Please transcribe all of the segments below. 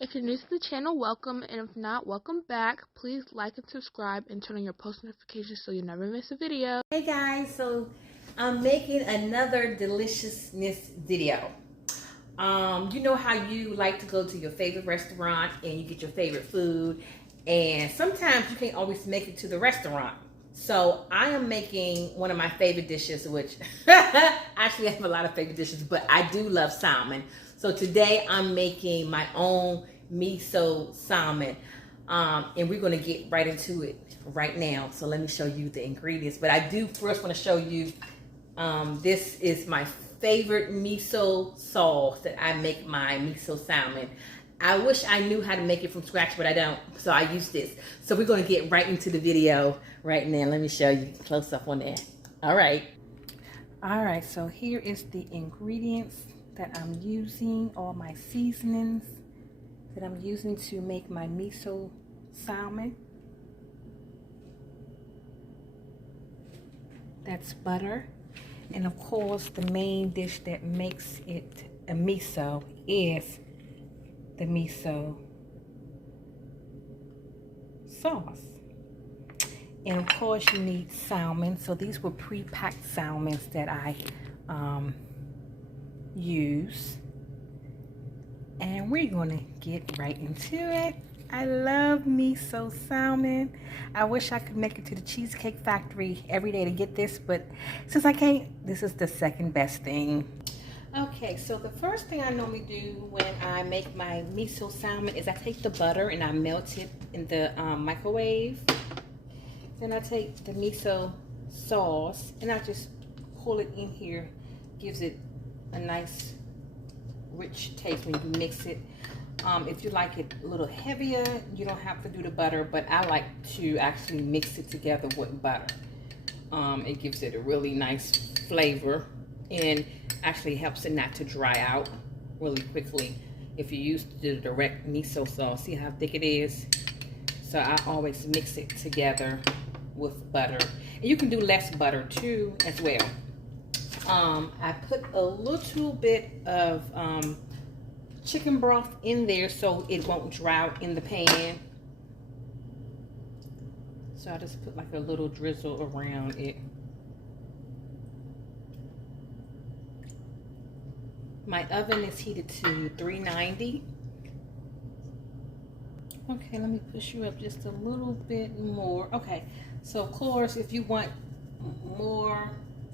If you're new to the channel, welcome, and if not, welcome back. Please like and subscribe and turn on your post notifications so you never miss a video. Hey guys, so I'm making another deliciousness video. You know how you like to go to your favorite restaurant and you get your favorite food, and sometimes you can't always make it to the restaurant. So I am making one of my favorite dishes, which actually I have a lot of favorite dishes, but I do love salmon. So today I'm making my own miso salmon, and we're going to get right into it right now. So let me show you the ingredients, but I do first want to show you this is my favorite miso sauce that I make my miso salmon. I wish I knew how to make it from scratch, but I don't, so I use this. So we're going to get right into the video right now. Let me show you close up on that. All right, so here is the ingredients that I'm using, all my seasonings that I'm using to make my miso salmon. That's butter. And of course, the main dish that makes it a miso is the miso sauce. And of course, you need salmon. So these were pre-packed salmons that I use. And we're going to get right into it. I love miso salmon. I wish I could make it to the Cheesecake Factory every day to get this, but since I can't, this is the second best thing. Okay, so the first thing I normally do when I make my miso salmon is I take the butter and I melt it in the microwave. Then I take the miso sauce and I just pour it in here. Gives it a nice rich taste when you mix it. If you like it a little heavier, you don't have to do the butter, but I like to actually mix it together with butter. It gives it a really nice flavor and actually helps it not to dry out really quickly. If you use the direct miso sauce, see how thick it is? So I always mix it together with butter. And you can do less butter too as well. I put a little bit of chicken broth in there so it won't dry out in the pan. So I just put like a little drizzle around it. My oven is heated to 390. Okay, let me push you up just a little bit more. Okay, so of course, if you want more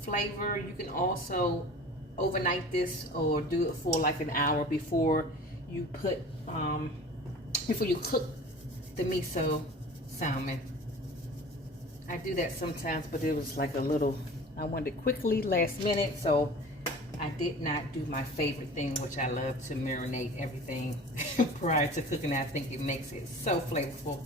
flavor, you can also overnight this or do it for like an hour before you put before you cook the miso salmon. I do that sometimes, but it was like a little, I wanted it quickly last minute, so I did not do my favorite thing, which I love to marinate everything prior to cooking. I think it makes it so flavorful.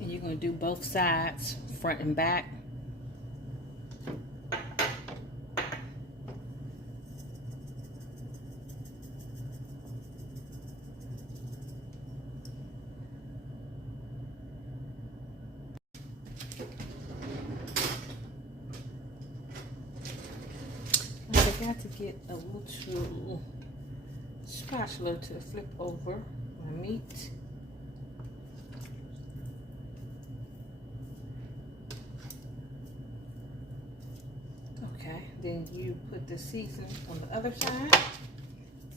And you're going to do both sides, front and back. I got to get a little spatula to flip over my meat. Okay, then you put the seasoning on the other side.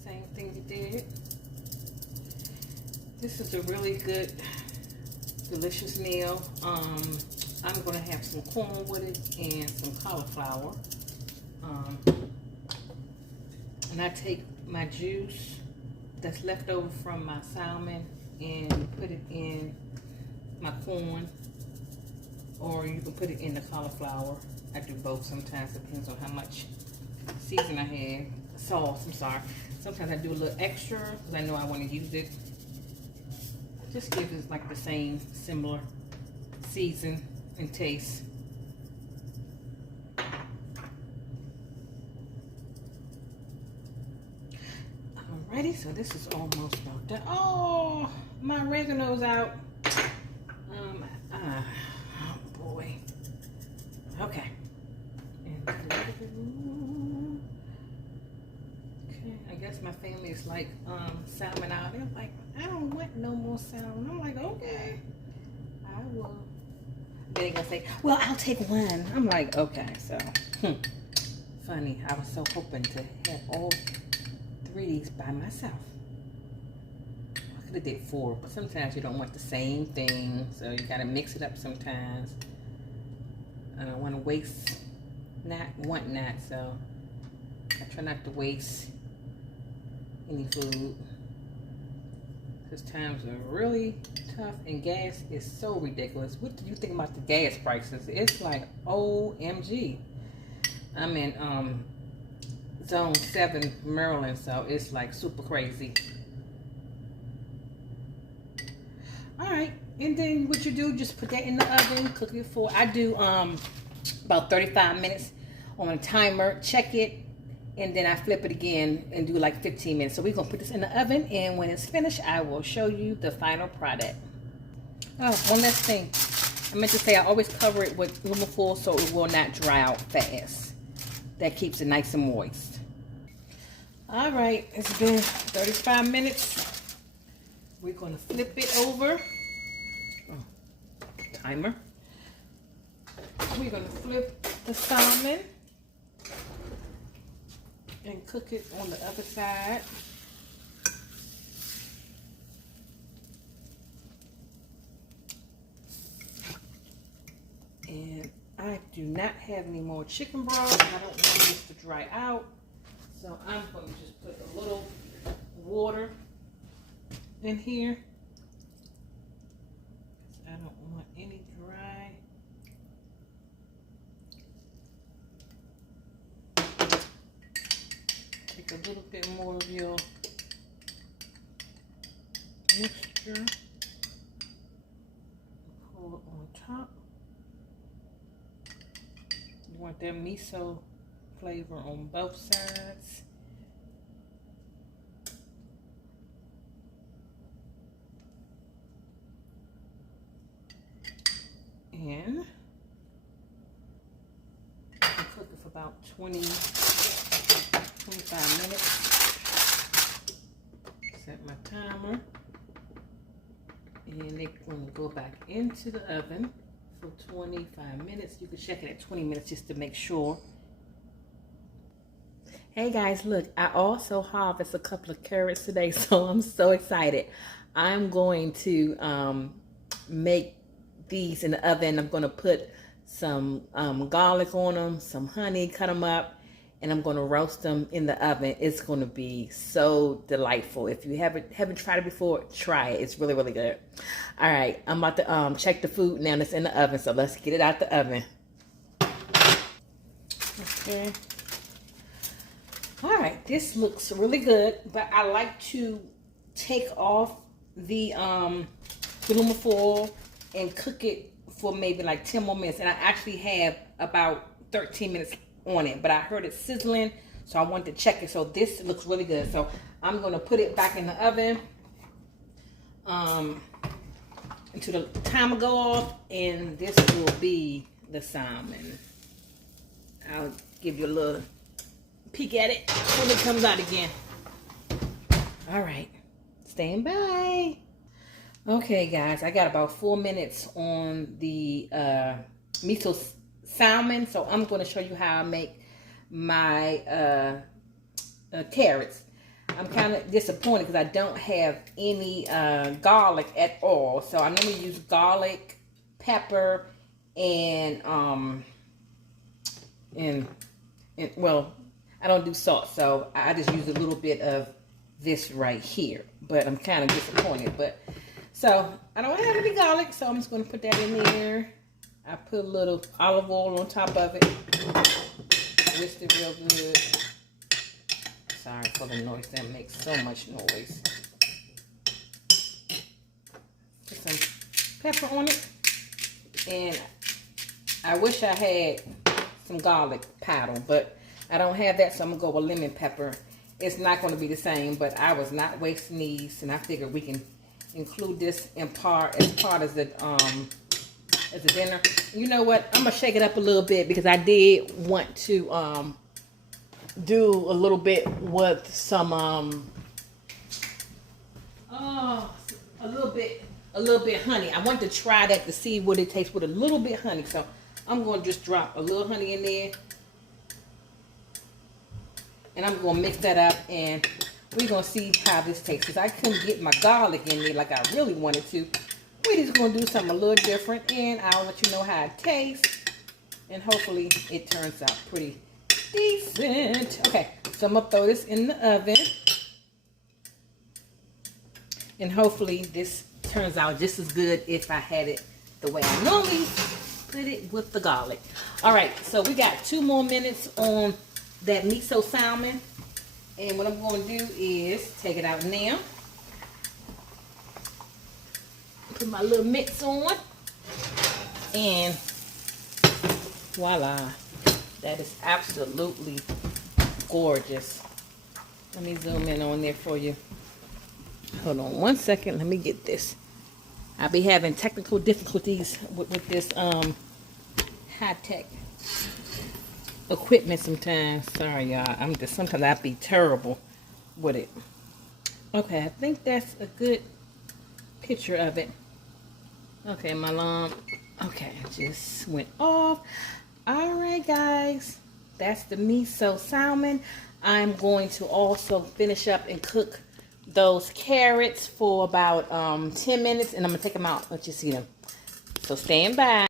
Same thing you did. This is a really good, delicious meal. I'm gonna have some corn with it and some cauliflower. And I take my juice that's left over from my salmon and put it in my corn, or you can put it in the cauliflower. I do both sometimes, depends on how much season I have, sauce, I'm sorry. Sometimes I do a little extra because I know I want to use it. Just give it like the same, similar season and taste. Alrighty, so this is almost about done. Oh, my oregano's out. Oh boy. Okay. And okay, I guess my family is like salmon out. They're like, I don't want no more salmon. I'm like, okay, I will. They're gonna say, well, I'll take one. I'm like, okay, so funny. I was so hoping to have all 3 of these by myself. I could have did 4, but sometimes you don't want the same thing, so you gotta mix it up sometimes. I don't want to waste, so I try not to waste any food, because times are really tough and gas is so ridiculous. What do you think about the gas prices? It's like OMG. I'm in zone 7 Maryland, so it's like super crazy. All right, and then what you do, just put that in the oven, cook it for, I do about 35 minutes on a timer, check it, and then I flip it again and do like 15 minutes. So we're gonna put this in the oven, and when it's finished, I will show you the final product. Oh, one last thing. I meant to say, I always cover it with aluminum foil so it will not dry out fast. That keeps it nice and moist. All right, it's been 35 minutes. We're gonna flip it over. Oh, timer. We're gonna flip the salmon and cook it on the other side. And I do not have any more chicken broth. I don't want this to dry out. So I'm going to just put a little water in here. I don't want any dry. Take a little bit more of your mixture. Pour it on top. You want that miso flavor on both sides. And I cook it for about 20, 25 minutes. Set my timer. And they're going to go back into the oven for 25 minutes. You can check it at 20 minutes just to make sure. Hey guys, look, I also harvested a couple of carrots today, so I'm so excited. I'm going to make these in the oven. I'm going to put some garlic on them, some honey, cut them up, and I'm going to roast them in the oven. It's going to be so delightful. If you haven't tried it before, try it. It's really, really good. All right, I'm about to check the food now that's in the oven, so let's get it out the oven. Okay. All right, this looks really good, but I like to take off the aluminum foil and cook it for maybe like 10 more minutes. And I actually have about 13 minutes on it, but I heard it sizzling, so I wanted to check it. So this looks really good. So I'm gonna put it back in the oven until the timer go off, and this will be the salmon. I'll give you a little peek at it when it comes out again. All right, stand by. Okay guys, I got about 4 minutes on the miso salmon, so I'm going to show you how I make my carrots. I'm kind of disappointed because I don't have any garlic at all, so I'm going to use garlic, pepper, and well, I don't do salt, so I just use a little bit of this right here. But I'm kind of disappointed. But so I don't have any garlic, so I'm just going to put that in there. I put a little olive oil on top of it. Whisk it real good. Sorry for the noise. That makes so much noise. Put some pepper on it. And I wish I had some garlic powder, but I don't have that, so I'm going to go with lemon pepper. It's not going to be the same, but I was not wasting these, and I figured we can include this as part of the dinner. You know what? I'm going to shake it up a little bit because I did want to do a little bit with some a little bit honey. I want to try that to see what it tastes with a little bit honey. So I'm going to just drop a little honey in there. And I'm going to mix that up, and we're going to see how this tastes. Because I couldn't get my garlic in there like I really wanted to. We're just going to do something a little different, and I'll let you know how it tastes. And hopefully it turns out pretty decent. Okay, so I'm going to throw this in the oven. And hopefully this turns out just as good if I had it the way I normally put it with the garlic. All right, so we got 2 more minutes on that miso salmon. And what I'm going to do is take it out now. Put my little mitts on. And voila. That is absolutely gorgeous. Let me zoom in on there for you. Hold on 1 second. Let me get this. I'll be having technical difficulties with this high-tech equipment sometimes. Sorry, y'all. Sometimes I'll be terrible with it. Okay, I think that's a good picture of it. Okay, my alarm. Okay, just went off. All right, guys. That's the miso salmon. I'm going to also finish up and cook those carrots for about 10 minutes, and I'm gonna take them out, let you see them. So stand by.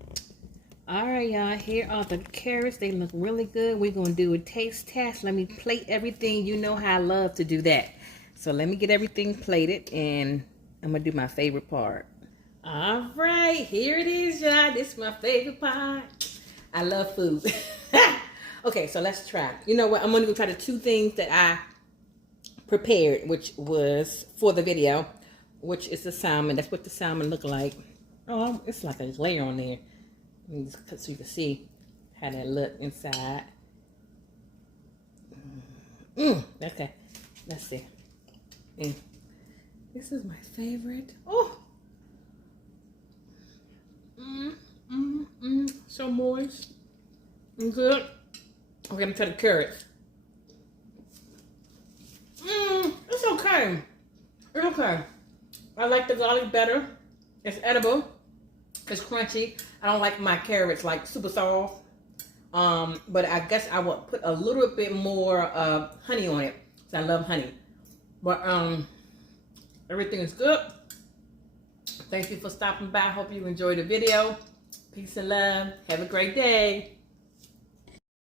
All right, y'all, here are the carrots. They look really good. We're gonna do a taste test. Let me plate everything. You know how I love to do that. So let me get everything plated, and I'm gonna do my favorite part. All right, here it is, y'all. This is my favorite part. I love food. Okay, so let's try. You know what? I'm gonna go try the 2 things that I prepared, which was for the video, which is the salmon. That's what the salmon look like. Oh, it's like a layer on there. Let me just cut so you can see how that look inside. Okay, let's see. And this is my favorite. Oh, so moist and good. Okay, I'm gonna try the carrots. It's okay. It's okay. I like the garlic better. It's edible. It's crunchy. I don't like my carrots like super soft. But I guess I would put a little bit more honey on it. So I love honey. But everything is good. Thank you for stopping by. Hope you enjoyed the video. Peace and love. Have a great day.